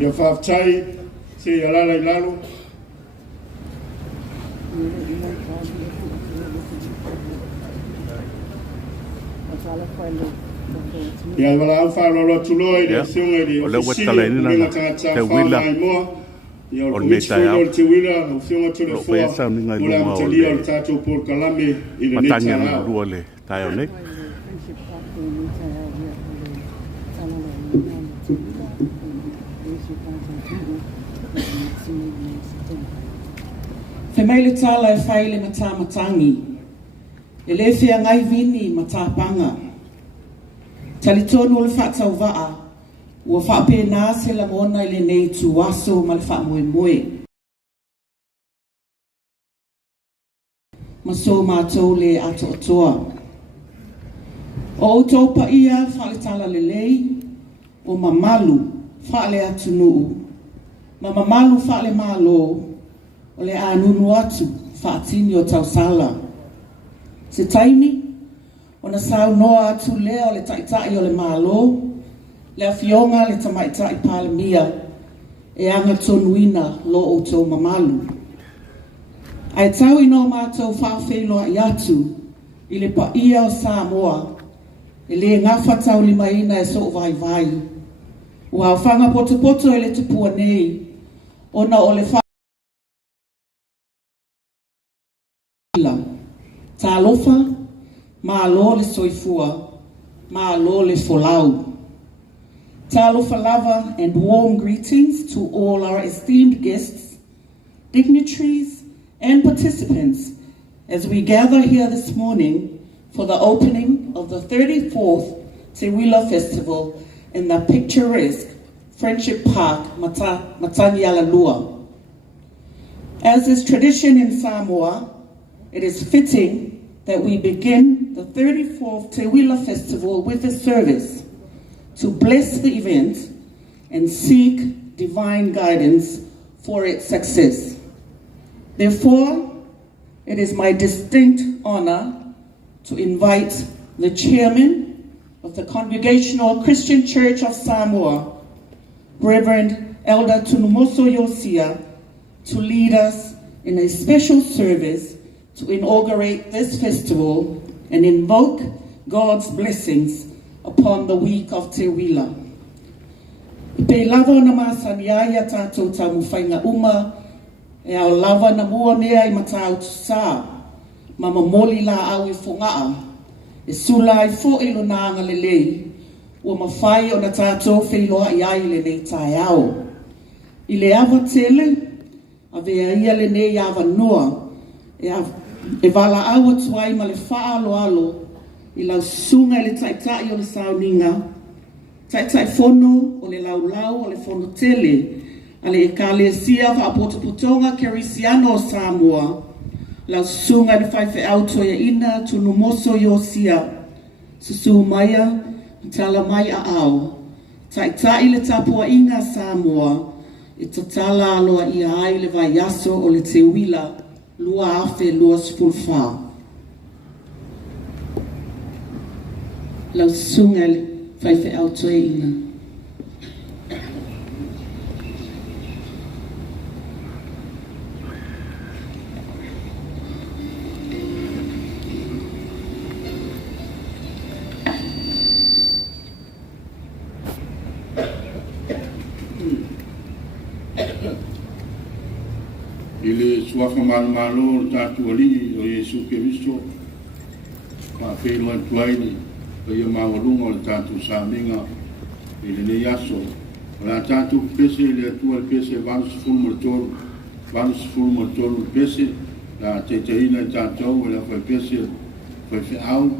ia whaftai se alala I lalo. Ia wala au whaarolo tuloi le siunga di ofisili minga tangata whaamai moa. Ia o kumitfoi o te wila o fiunga tule fua ule amtalia o le tātou por kalame I le neta lao. Fe mai le tala e whai le matamatangi. E le fea ngai vini matapanga. Talitonu o le whaatau waa. Ua whaape nā se la ngona I le nei tu waso ma le wha moe moe. Maso mātou le ato atoa. O tau pa ia wha le tala le lei. O mamalu wha le atu nuu. Ma mamalu wha le malo. O le anunu atu whaatini o tau sala. Se taimi, o na sau noa atu lea o le taitai o le malo, le afionga le tamaitai pale mia, e anga tonuina lo o tau mamalu. Ai tau ino mātou whawheiloa I atu, I le pa ia o Samoa, e le ngafa tau lima ina e so vai vai. Ua whanga poto poto e le tupua nei, ona o le Talofa, malo le soifua, malo le folau. Talofa lava and warm greetings to all our esteemed guests, dignitaries, and participants as we gather here this morning for the opening of the 34th Te Wila Festival in the picturesque Friendship Park, Matanyalalua. As is tradition in Samoa, it is fitting that we begin the 34th Te Wila Festival with a service to bless the event and seek divine guidance for its success. Therefore, it is my distinct honor to invite the chairman of the Congregational Christian Church of Samoa, Reverend Elder Tunumoso Yosia, to lead us in a special service to inaugurate this festival and invoke God's blessings upon the week of Te Wila. Pe lava na masania ia tātou tamu whainga uma, e au lava na mua mea I matau tu sā, mama moli la au I whongaa, e sula I fo ilo nanga lelei, ua mawhai o na tātou whailoa I ai le nei tai au. I le awa tele, a vea ia le nei awa noa, e wala awa tuai ma le wha alo alo, I lau sunga I le taitai o le sauninga, taitai fono o le lau lau o le fono tele, ale e kale sia wha apotopotonga kerisiano o Samoa, lau sunga le whaife auto ia ina tunu moso Yosia, susu maya, tala mai a au, taitai le tapua inga Samoa, e tatala aloa ia ai le vai aso o le Te Wila, lua afe lua spulfa. Lau sunga le whaife auto e ina. Ile suafa malo tatu ali o Yesu Kristo ka fe mo tuai o ia mawalunga o tatu saminga ile ne yaso la tatu pese le tua pese vans full motor pese la teteina tatu la fa pese fa fe au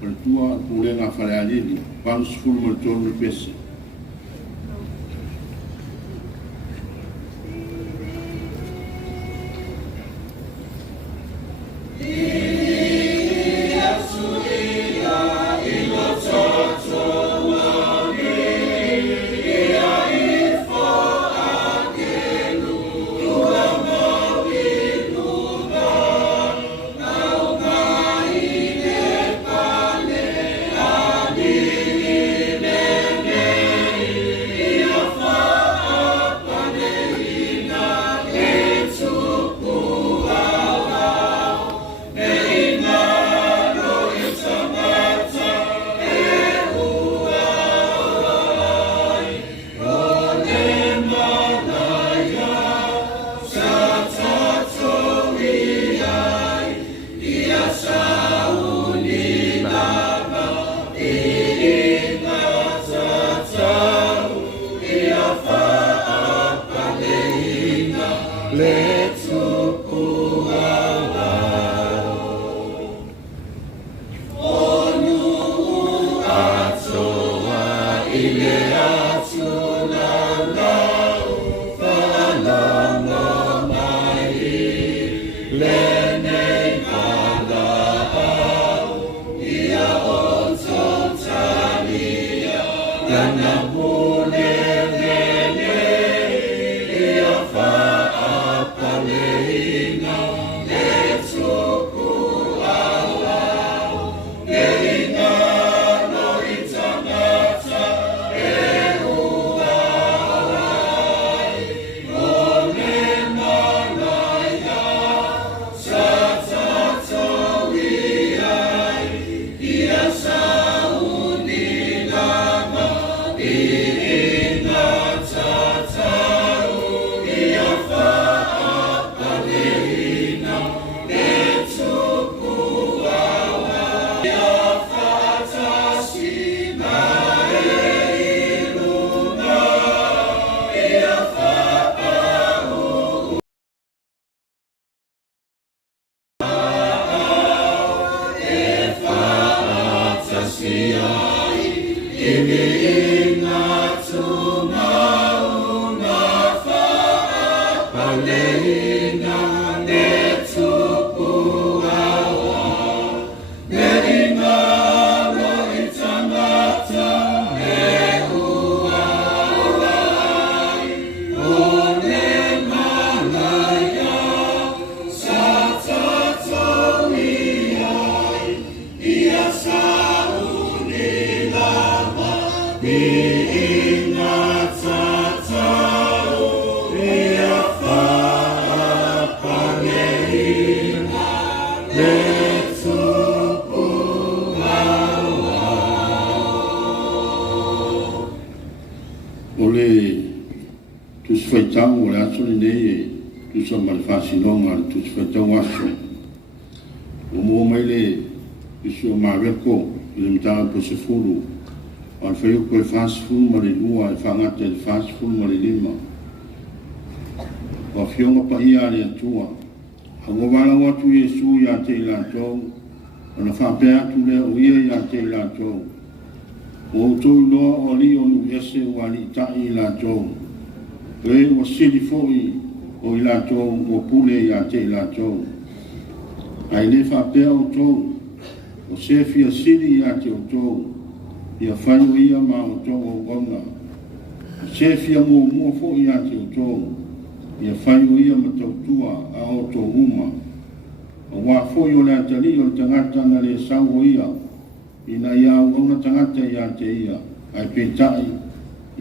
per tua pulenga fare ali vans full motor pese. Yeah. Sefulu on feu ko fast food mo le lua e fanga te fast food mo le lima o fionga pa ia le tua a ngo wala watu Yesu ya te la to ona fa pe atu le o ia ya te la to o to no o li o nu ese wali ta i la to e o sili foi o la to o pule ya te la to ai le fa pe o to o se fia siri ya te o to ia whaiu ia ma o to o gonga o se fia mua fo ya te o to ia whaiu ia ma tautua a o to uma o wā fo i o lea tali o tangata na le sau ia ina ia o gonga tangata ya te ia ai petai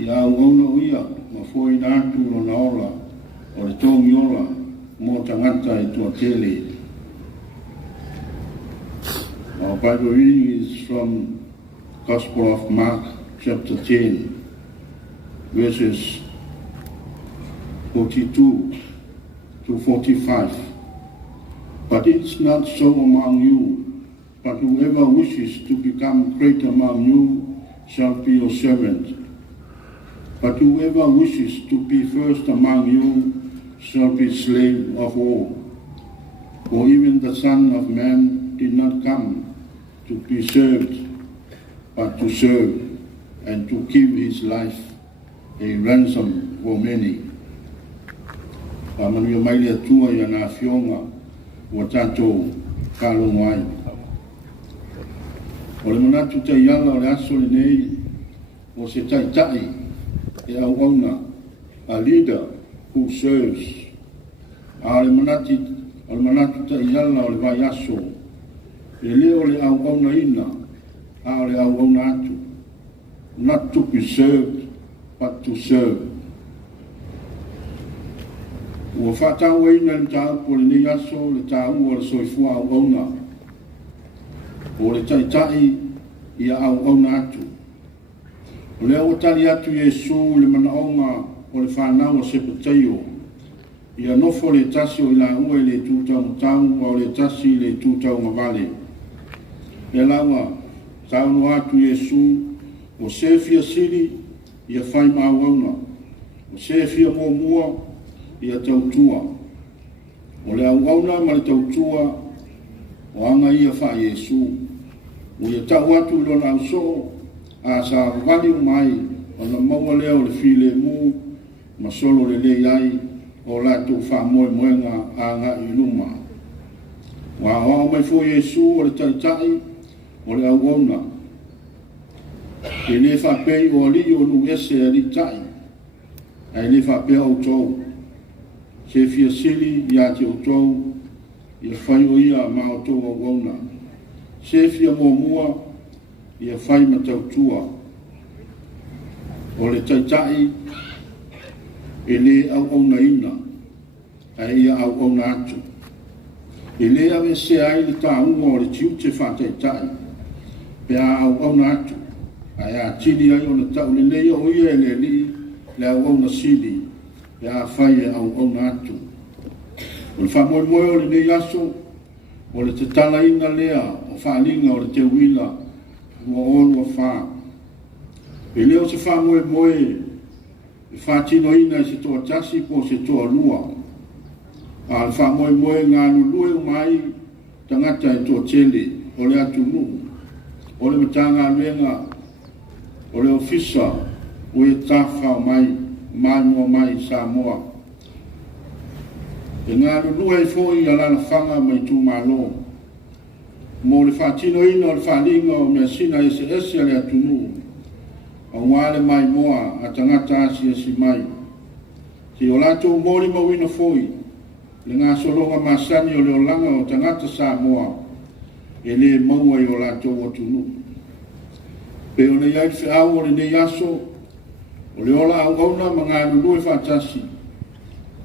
ia o gonga o ia ma fo i nātu o na ora o le tongi ora mo tangata e tua tele. Our Bible reading is from Gospel of Mark, chapter 10, verses 42 to 45. But it's not so among you, but whoever wishes to become great among you shall be your servant. But whoever wishes to be first among you shall be slave of all. For even the Son of Man did not come to be served, but to serve and to give his life a ransom for many. Pamanu mai le tua ia na fionga o tatou kalongai. O le manatu te iala o le aso le nei o se taitai e au auna a leader who serves. A le manatu te iala o le vai aso e leo le au auna ina, a le au auna atu. Not to be served, but to serve. Ua whātau e ina le tāu po le nei aso, le tāu o le soifua au auna. O le taitai ia au auna atu. O le au tali atu Yesu le manaonga o le whanau o sepataio. Ia nofo le tasi o ila ua le tūtau matau o le tasi le tūtau mawale. E lawa, taunu atu Yesu, o se fia siri, ia whai maawauna. O se fia mua, ia tautua. O le auauna ma le tautua, o anga ia wha Yesu. O ia tau atu lona au so, a sa vali mai, o na maua leo le file mu, ma solo le le ai, o latu wha moe moenga a nga i luma. Wa o mai fo Yesu o le taitai, o le auauna. e le whapei o ali o nu ese a li tai, ai le whapea o tau, se fia sili i ate o tau, i a whai o ia ma o tau o wauna, se fia mua, i a whai ma tau tua, o le taitai, e le au na ina, ai ia au na atu, e le ave se ai le ta unga o le tiu te whataitai, pe a au na atu, ai a tili ai o na tau le lei o ia e le li, le au na sili, pe a whai e au na atu. O le whamoe moe o le nei aso, o le te tala ina lea, o whaalinga o le te wila, o onu a wha. E leo se whamoe moe, e whaatino ina se toa tasi po se toa lua. A le whamoe moe ngā lulue o mai, tangata e toa tele, o le atu nu. O le matanga luenga, o le ofisa, o e tawha mai, mai mua mai Samoa. E ngā lulue e fōi ala la whanga mai tū malo. Mo le whaatino ina o le whaalinga o mea sina ese le atu nu. O ngāle mai moa a tangata asia si mai. Ki o lato mori mawina fōi, le ngā solonga masani o le olanga o tangata Samoa, e le maua i o lato o tunu. Pe o le iai fe au o le nei aso, o le ola au auna ma ngā lulu e whaatasi,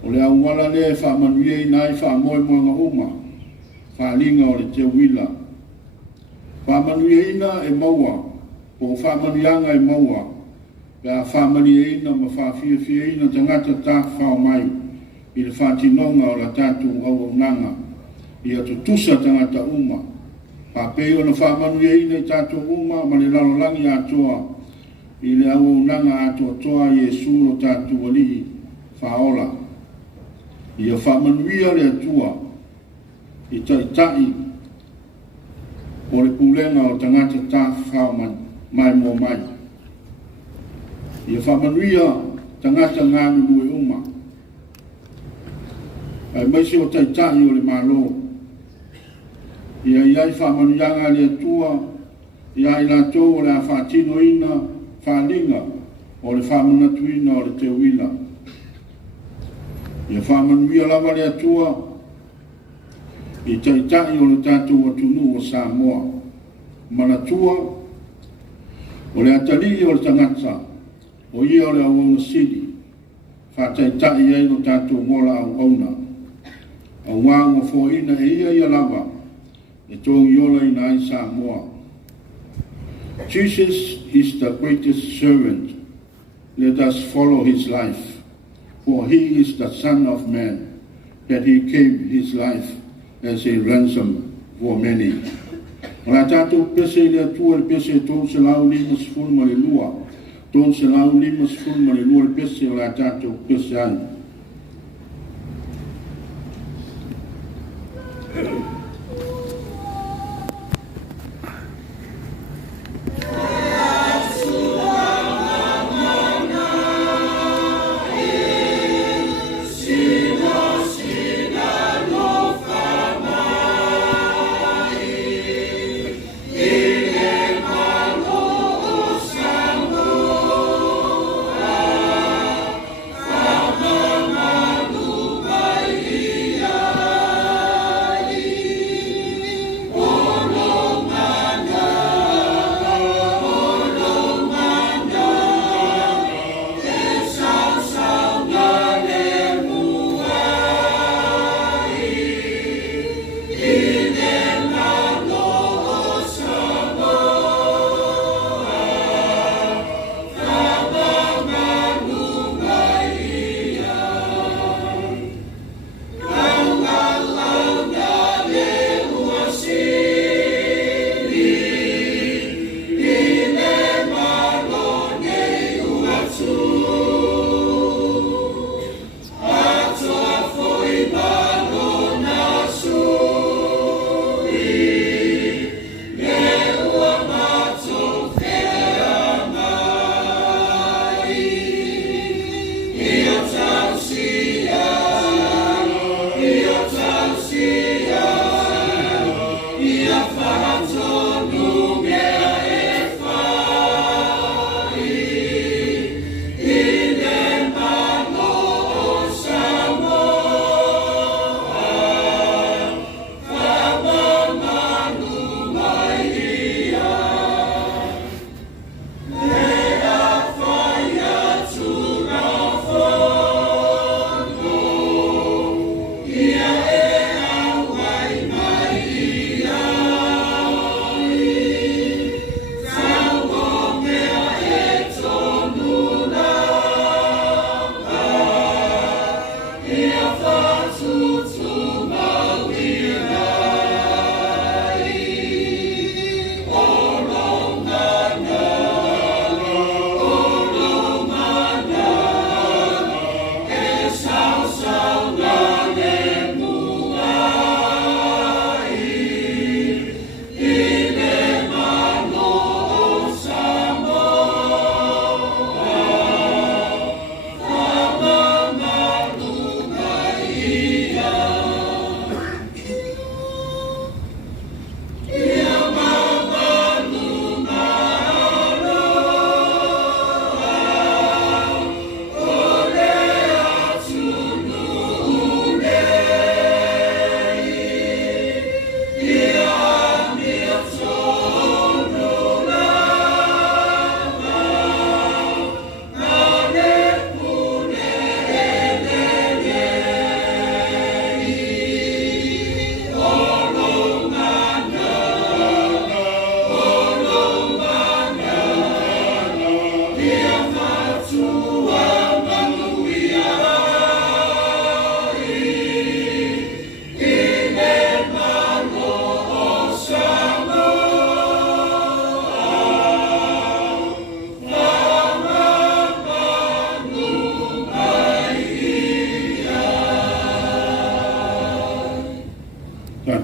o le au wala le e whaamanuie i nai whaamoe moanga uma, whaalinga o le te wila. Whaamanuie ina e maua, po whaamanuianga e maua, pe a whaamanuie ina ma whaafia ina tangata tā whao mai, i le whaatinonga o la tātu au nanga, i atu tusa tangata uma, pa peo na whaamanuie ina i tātu uma, ma le lalolangi atoa, i le au nanga atoa toa Iesu o tātu wali whaola. I a whaamanuia le atua, i tai o le pulenga o tangata tā whao mai mo mai. I a whaamanuia tangata ngā lulu e uma. Ai maisi o tai o le malo. I a iai whaamanuianga le atua, i a ilatou o le a whaatino ina, whaalinga, o le whaamanatuina o le te wila. I a whaamanuia lava le atua, i tai o le tātou atunu o Samoa. Manatua, o le atali o le tangata, o ia o le auauna sili, whaataitai ai no tātou mola auauna. Au wāngo fōina e ia lava, e tōngi ola ina ai Samoa. Jesus is the greatest servant. Let us follow his life, for he is the Son of Man, that he gave his life as a ransom for many. O la tātou pese le atua le pese tōn se lau lima sifuru ma le lua, tōn se lau lima sifuru ma le lua le pese o la tātou pese ai. Amen.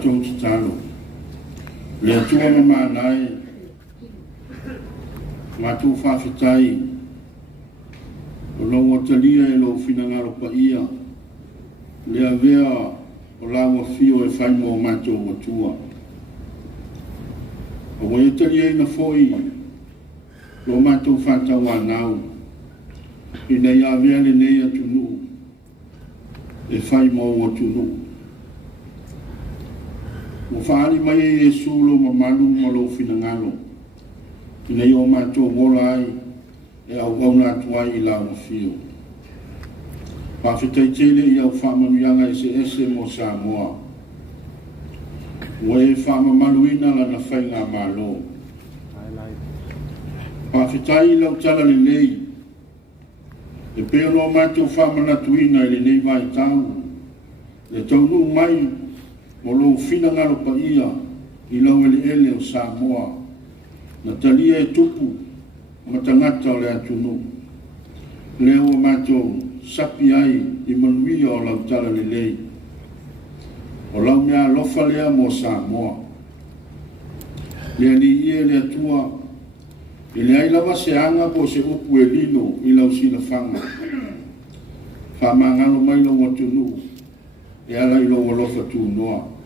mātou te talo. Le atua ma mānai, mātou whawhitai, o longa talia e lo whinangaro pa ia, le avea o lawa fio e whai mo mātou atua. O wai talia ina foi, lo mātou whātau anau, ina ia avea le nei atunu, e whai mo atunu. O whaari mai e Yesu lo mamalu mo lo whinangalo. Ina i o mātou wola ai e au wauna atuai i lau fio. Pawhitai tele i au whamanuianga i se mo Samoa. Wa e whamamaluina la na whai ngā mālo. Pawhitai i lau tala le lei. E peo no mātou whamanatuina i le nei vai tau. Le taunu mai o lo fina ngaro pa ia i lau ele o Samoa na talia e tupu ma tangata o le atunu leo o mātou sapi ai i manuia o lau tala le lei o lau mea lofa lea mo Samoa lea ni ia le atua i le ai lava se anga po se upu e lino i lau sila whanga whamangalo mai lau atunu e ala i lau alofa tu noa.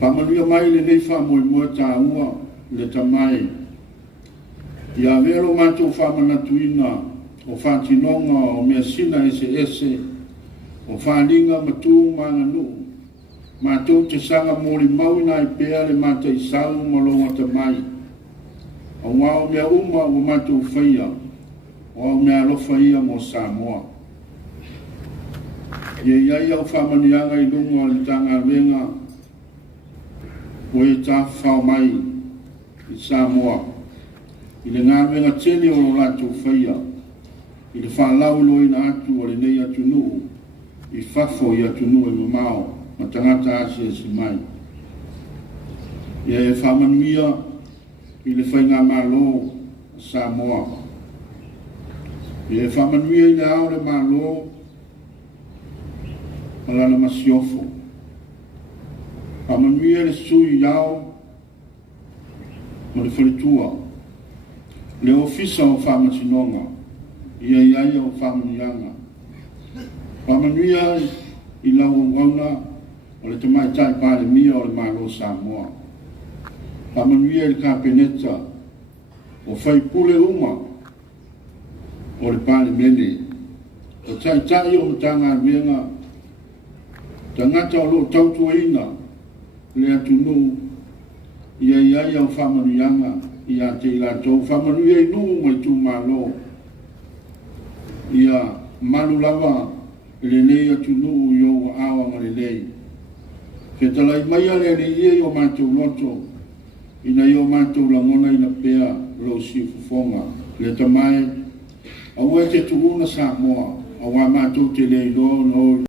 Pamanuia mai le nei whamoe tā ua le tamai. Ia vero mātou whamanatuina o whātinonga o mea sina ese o whālinga matu manganu. Mātou te sanga mori mauina i pēa le mātou i sau malonga tamai. O wao mea uma o mātou whaia o au mea lofa ia mo Samoa. Ia iai au whamanianga i lunga o le tanga venga o e tā whao mai i Samoa. I le ngā wenga tele o lo lātou whaia. I le whālau loina atu o le nei atu nuu. I whafo i atu nuu e mamao. Ma tangata asi e si mai. Ia e whamanuia i le whainga mālo Samoa. Ia e whamanuia i le ao le mālo alana masiofo. Pamanuia le sui iau ma le whalitua. Le ofisa o whamasinonga. Ia iaia o whamanianga. Pamanuia i lau ngauna o le tamai tai pāle mia o le mālo Samoa. Pamanuia i le kāpeneta o whaipule uma o le pāle mele. O tai o matanga mienga tangata o lo tautuaina le atunu ia ia o whamanuianga ia te ila tau whamanuia i nuu mai tu malo ia malu lava le nei atunu i o awanga le nei whetalai mai ale le ia i o mātou loto ina i o mātou langona ina pēa lo si fufonga le tamai awa te tuuna Samoa awa mātou te lei lo no